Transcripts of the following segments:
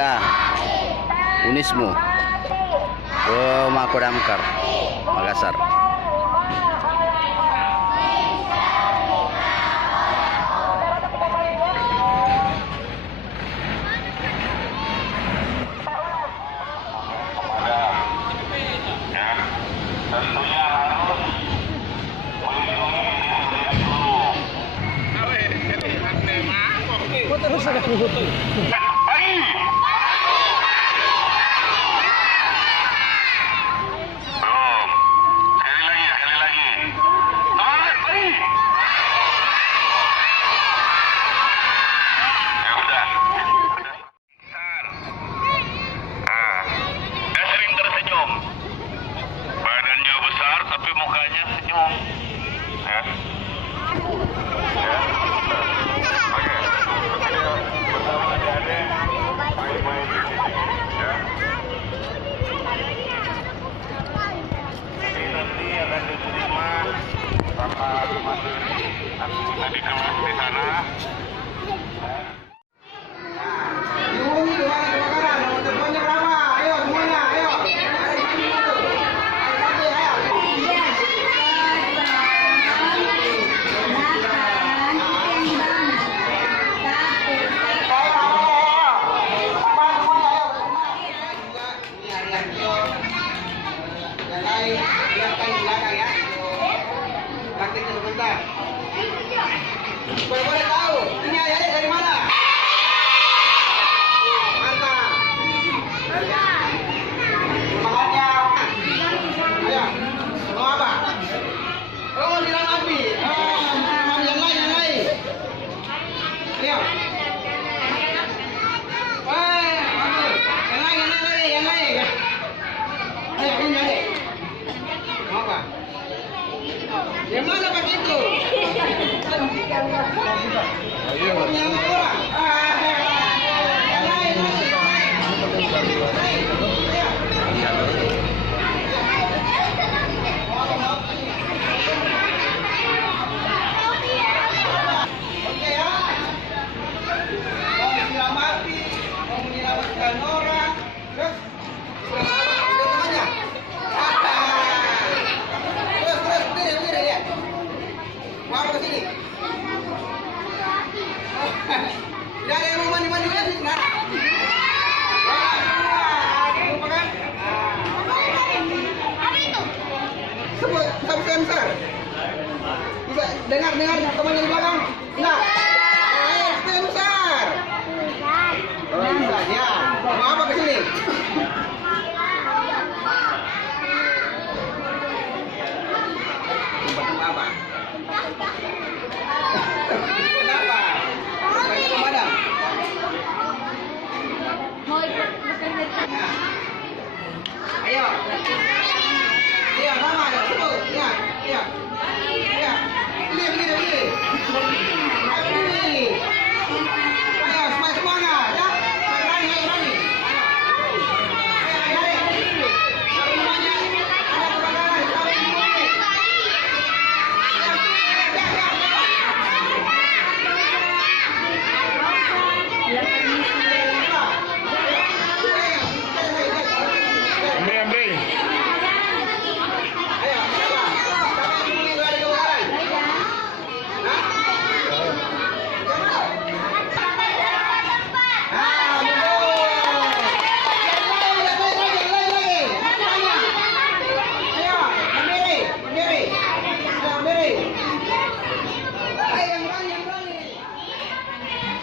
Eka Unismu ke Makodamkar Makassar. Tentunya harus melindungi diri dulu. Pagi. Belum. Sekali lagi. Semangat, pagi. Ya udah. Dia sering tersenyum. Badannya besar tapi mukanya senyum. Ya. Ya. Oke. Pertama adik-adik main-main di sini. Ya. Ini nanti akan diterima sama materi aktivitas di kelas di sana. Boleh tahu ini ayahnya dari mana? Mantap. Semangatnya. Ayo, mau apa? Oh, silang api. Yang lain. Ayo. Yang lain. Ayo, ini adik. Mau apa? Yang mana pakai itu? Dengar teman yang di belakang. Enggak. Besar. Oh, besar ya. Mau apa ke sini? Apa? Kenapa? Banyak pemadam. Ayo. Iya, sama. Iya. Ayo, semuanya, ya. Berani.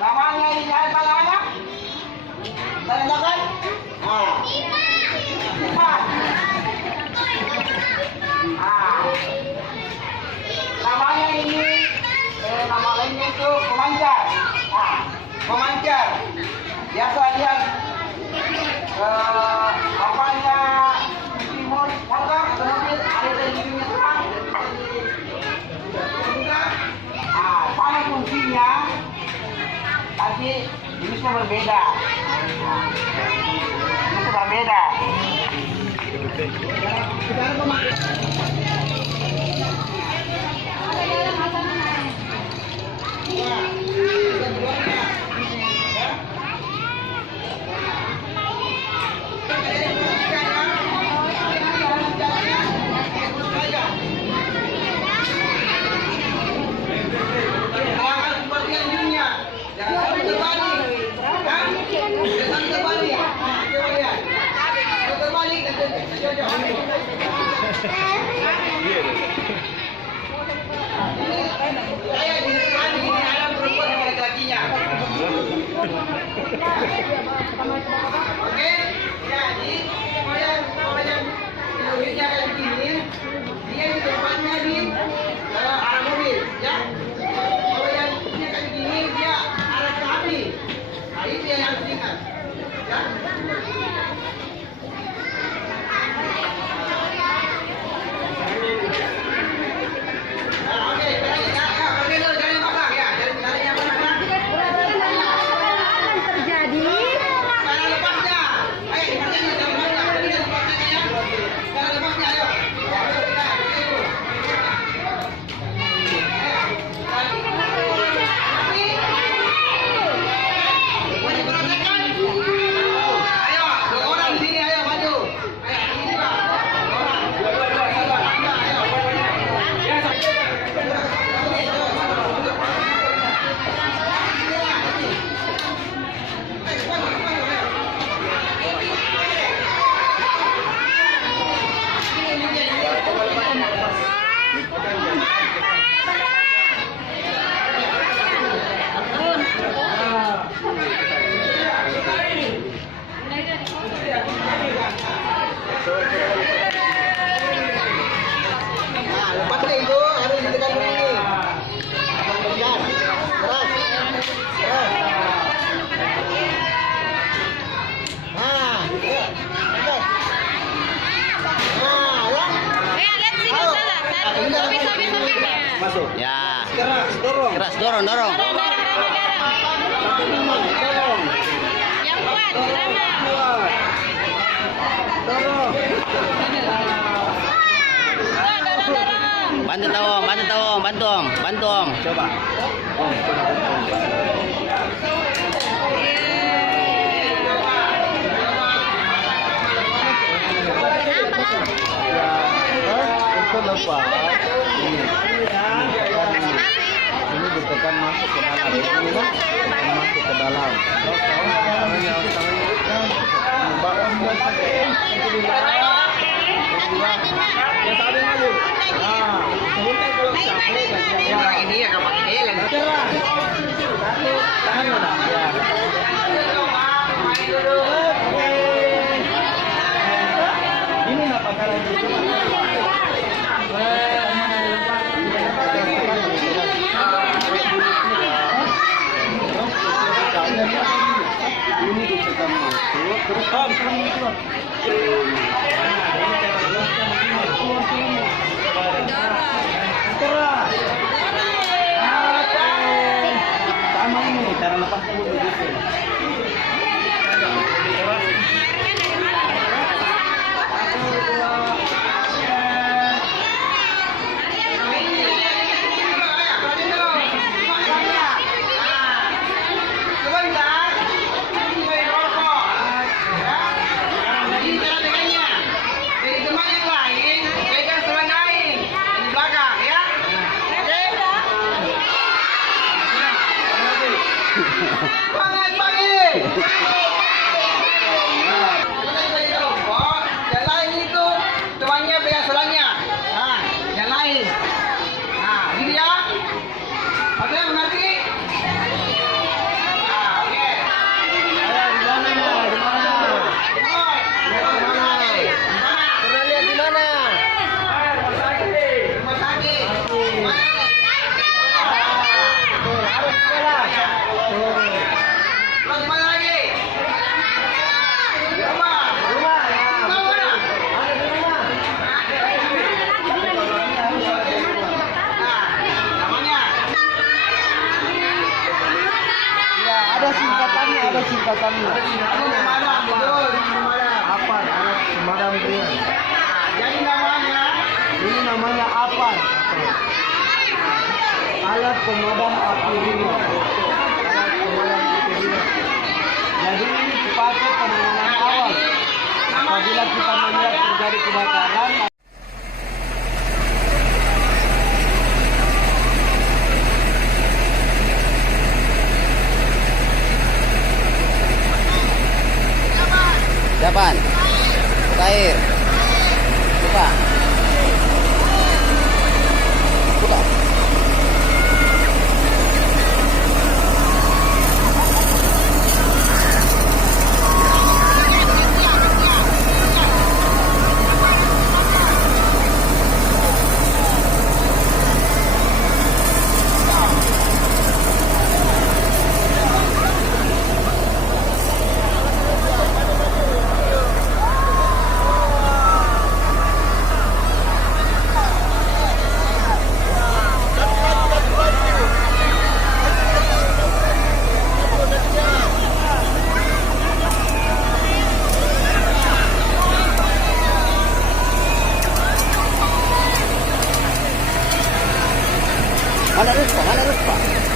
Namanya ini jalan tangannya. Tandakan. Cepat. Namanya ini nama lainnya itu pemancar. Pemancar. Biasa dia apanya timur kotor, kemudian ada dari hidungnya terang. Sama fungsinya. Tapi jenisnya berbeda. Oke, jadi kalau yang unitnya kayak begini, dia di tempatnya di arah mobil, ya. Kalau yang unitnya kayak begini, dia arah ke api. Nah, itu yang harus diingat, ya. Nah, oke, oke dulu, jangan yang belakang, ya. Jangan yang belakang. Terjadi. Sekarang lepasnya. Ayo, lepasnya, jangan lepasnya. Ini lepasnya ya. Sekarang lepasnya, ayo. Masih berantakan? Ayo, 2 orang di sini, ayo maju. Ayo, ini Pak. 2 orang. Nah, lepas deh itu harus ditekan begini. Tekan. Keras. Keras. Nah, ya. Tekan. Nah, ya. Lihat sini Ayo. salah. Ini dalam Sobi-sobi-sobinya. masuk. Ya. Keras, dorong. Keras dorong, dorong. Dorong. Dorong. Yang kuat, Rama. Dorong. Dorong. Bantu Om, bantu Om, bantu Om, bantu Om. Coba. Itu lepas. Ini ditekan masuk ke dalam. Masuk ke dalam. Ini ya nggak pakai helm. Tahan mana? Ini apa cara ini ditekan masuk terus sama ini cara lepasnya begitu. Semangat pagi. Yang lain itu tuannya pegang selangnya. Nah, yang lain. Nah, gini ya. Oke, mengerti? Nah, oke. Di mana? Di mana? Pernah lihat di mana? Rumah sakit. Rumah sakit. Harus sekolah. Terus mana lagi? Di rumah. Rumah ya. Tahu mana? Ada di rumah. Nah, namanya? Ya, ada singkatannya, ada singkatannya. Pemadam, betul, pemadam. Apa? Alat pemadam dia. Jadi namanya? Ini namanya apa? Alat pemadam api ringan. Alat pemadam api ringan. Jadi ini dipakai penanganan awal. Apabila kita melihat terjadi kebakaran. Siapaan? Air. Buka. Buka. Mana Ruspa? Mana Ruspa?